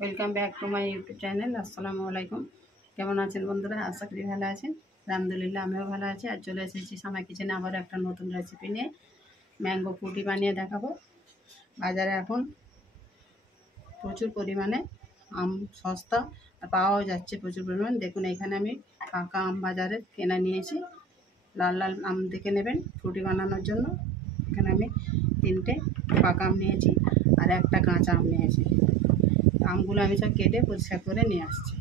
Welcome back to my YouTube channel. আসসালামু আলাইকুম। কেমন আছেন বন্ধুরা? আশা করি ভালো আছেন। আলহামদুলিল্লাহ আমিও ভালো আছি। আর চলে এসেছি সামা কিচেনে আবার একটা নতুন রেসিপি নিয়ে। ম্যাঙ্গো ফ্রুটি বানিয়ে দেখাবো। বাজারে এখন প্রচুর পরিমাণে আম সস্তা আর পাওয়াও যাচ্ছে প্রচুর পরিমাণ। দেখুন এখানে আমি পাকা আম বাজারে কেনা নিয়েছি। লাল লাল আম দেখে নেবেন ফ্রুটি বানানোর জন্য। এখানে আমি 3টে পাকা আম নিয়েছি আর একটা কাঁচা আম নিয়েছি। আমগুলো আমি সব কেটে পরিষ্কার করে নিয়ে আসছি।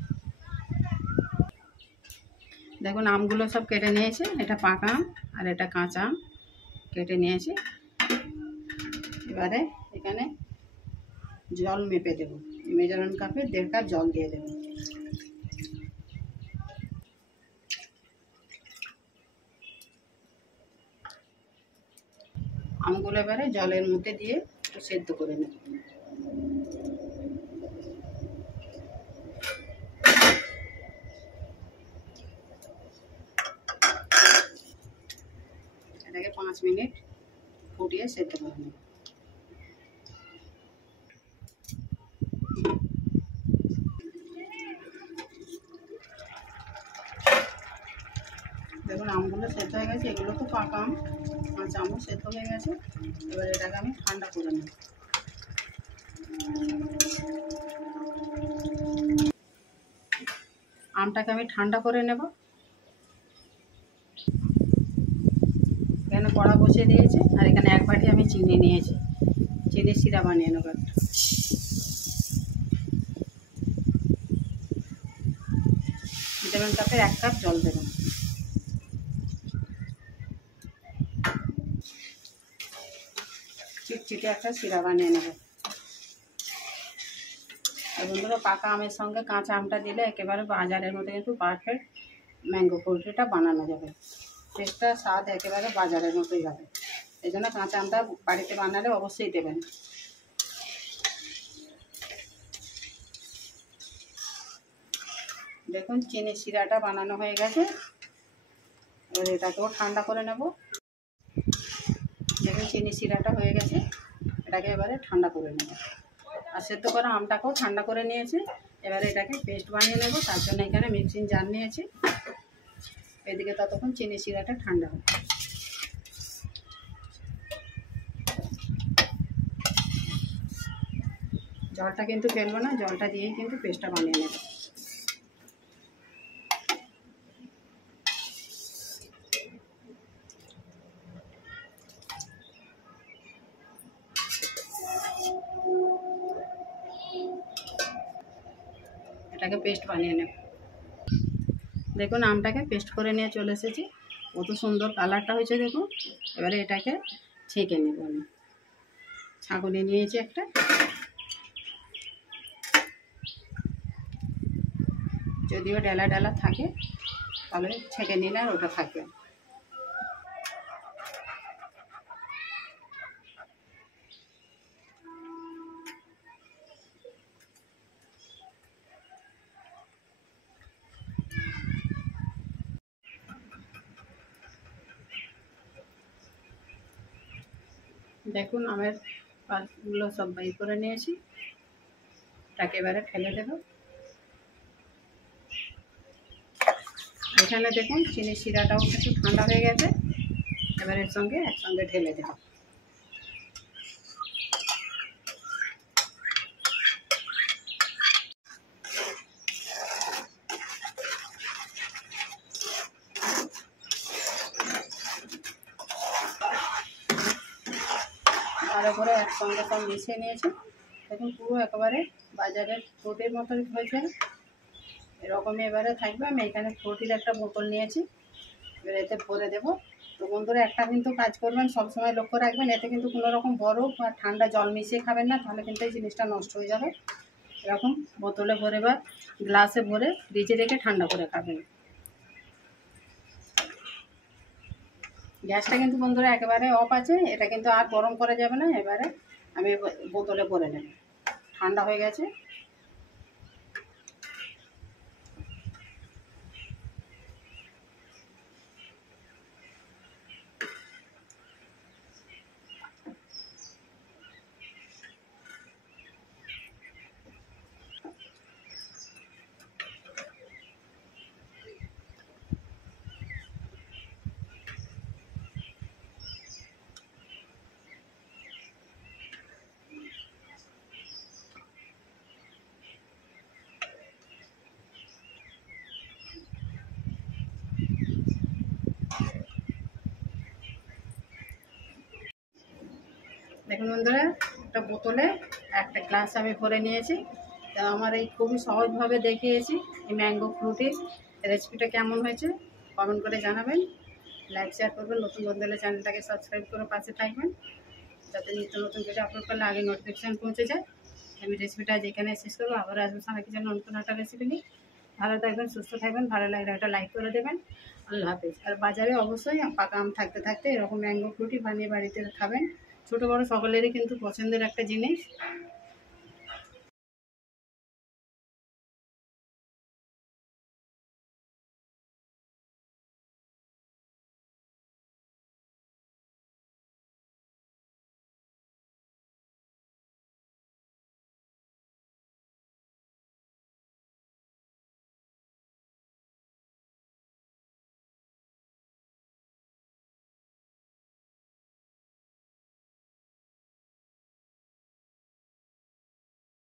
দেখুন আমগুলো সব কেটে নিয়েছি। এটা পাকা আম আর এটা কাঁচা আম কেটে নিয়েছি। এবারে এখানে জল মেপে দেবো। মেজারমেন্ট কাপে 1.5 কাপ জল দিয়ে দেবো। আমগুলো এবারে জলের মধ্যে দিয়ে একটু সেদ্ধ করে নেব। এটাকে 5 মিনিট ফুটিয়ে সেদ্ধ করে নেব। দেখুন আমগুলো সেদ্ধ হয়ে গেছে। এগুলো তো পাকা আম, কাঁচা আমও সেদ্ধ হয়ে গেছে। এবার এটাকে আমি ঠান্ডা করে নেব। আমটাকে আমি ঠান্ডা করে নেব। এখানে কড়া বসিয়ে দিয়েছি আর এখানে 1 বাটি আমি চিনি নিয়েছি। চিনির সিরা বানিয়ে নেব একটা। মেজারমেন্ট কাপে 1 কাপ জল দেবেন। চিটচিটে একটা সিরা বানিয়ে নেব। আর বন্ধুরা পাকা আমের সঙ্গে কাঁচা আমটা দিলে একেবারে বাজারের মতো কিন্তু পারফেক্ট ম্যাঙ্গো ফ্রুটিটা বানানো যাবে। টেস্টটা স্বাদ একেবারে বাজারের মতোই হবে। এই জন্য কাঁচা আমটা বাড়িতে বানালে অবশ্যই দেবেন। দেখুন চিনি শিরাটা বানানো হয়ে গেছে। এবার এটাকেও ঠান্ডা করে নেব। দেখুন চিনি শিরাটা হয়ে গেছে। এটাকে এবারে ঠান্ডা করে নেব। আর সেদ্ধ করা আমটাকেও ঠান্ডা করে নিয়েছি। এবারে এটাকে পেস্ট বানিয়ে নেব। তার জন্য এখানে মিক্সিং জার নিয়েছি। এদিকে ততক্ষণ চিনি শিরাটা ঠান্ডা হবে। জলটা কিন্তু ফেলবো না, জলটা দিয়েই কিন্তু পেস্টটা বানিয়ে নেব। এটাকে পেস্ট বানিয়ে নেব। দেখুন আমটাকে পেস্ট করে নিয়ে চলে এসেছি। কত সুন্দর কালারটা হয়েছে দেখুন। এবারে এটাকে ছেঁকে নেব আমি। ছাঁকুনি নিয়েছি একটা। যদিও ডেলা ডেলা থাকে তাহলে ছেঁকে নিলে আর ওটা থাকবে। দেখুন আমের পাল্পগুলো সব বাই করে নিয়েছি। এটাকে এবারে ফেলে দেব। এখানে দেখুন চিনি শিরাটাও একটু ঠান্ডা হয়ে গেছে। এবার এর সঙ্গে একসঙ্গে ঢেলে দেব। ভালো করে একসঙ্গে সব মিশিয়ে নিয়েছি। দেখুন পুরো একেবারে বাজারের ফ্রুটির মতন হয়েছে। এরকমই এবারে থাকবে। আমি এখানে ফ্রুটির একটা বোতল নিয়েছি। এবার এতে ভরে দেবো। তো বন্ধুরা একটা কিন্তু কাজ করবেন, সবসময় লক্ষ্য রাখবেন এতে কিন্তু কোনো রকম বরফ বা ঠান্ডা জল মিশিয়ে খাবেন না, তাহলে কিন্তু এই জিনিসটা নষ্ট হয়ে যাবে। এরকম বোতলে ভরে বা গ্লাসে ভরে ফ্রিজে রেখে ঠান্ডা করে খাবেন। গ্যাসটা কিন্তু বন্ধুরা একেবারে অফ আছে। এটা কিন্তু আর গরম করা যাবে না। এবারে আমি বোতলে ভরে নেব। ঠান্ডা হয়ে গেছে। বন্ধুরা একটা বোতলে একটা গ্লাস আমি ভরে নিয়েছি। তো আমার এই খুবই সহজভাবে দেখিয়েছি এই ম্যাঙ্গো ফ্রুটির রেসিপিটা কেমন হয়েছে কমেন্ট করে জানাবেন, লাইক শেয়ার করবেন, নতুন বন্ধু হলে চ্যানেলটাকে সাবস্ক্রাইব করে পাশে থাকবেন যাতে নিত্য নতুন ভিডিও আপলোড করলে আগে নোটিফিকেশান পৌঁছে যায়। আমি রেসিপিটা যেখানে শেষ করবো, আবার আসবো সামনে কিছু নতুন একটা রেসিপি নিয়ে। ভালো থাকবেন, সুস্থ থাকবেন, ভালো লাগলে একটা লাইক করে দেবেন। আল্লাহ হাফিজ। আর বাজারে অবশ্যই পাকা আম থাকতে থাকতে এরকম ম্যাঙ্গো ফ্রুটি বানিয়ে বাড়িতে খাবেন। ছোটো বড়ো সকলেরই কিন্তু পছন্দের একটা জিনিস।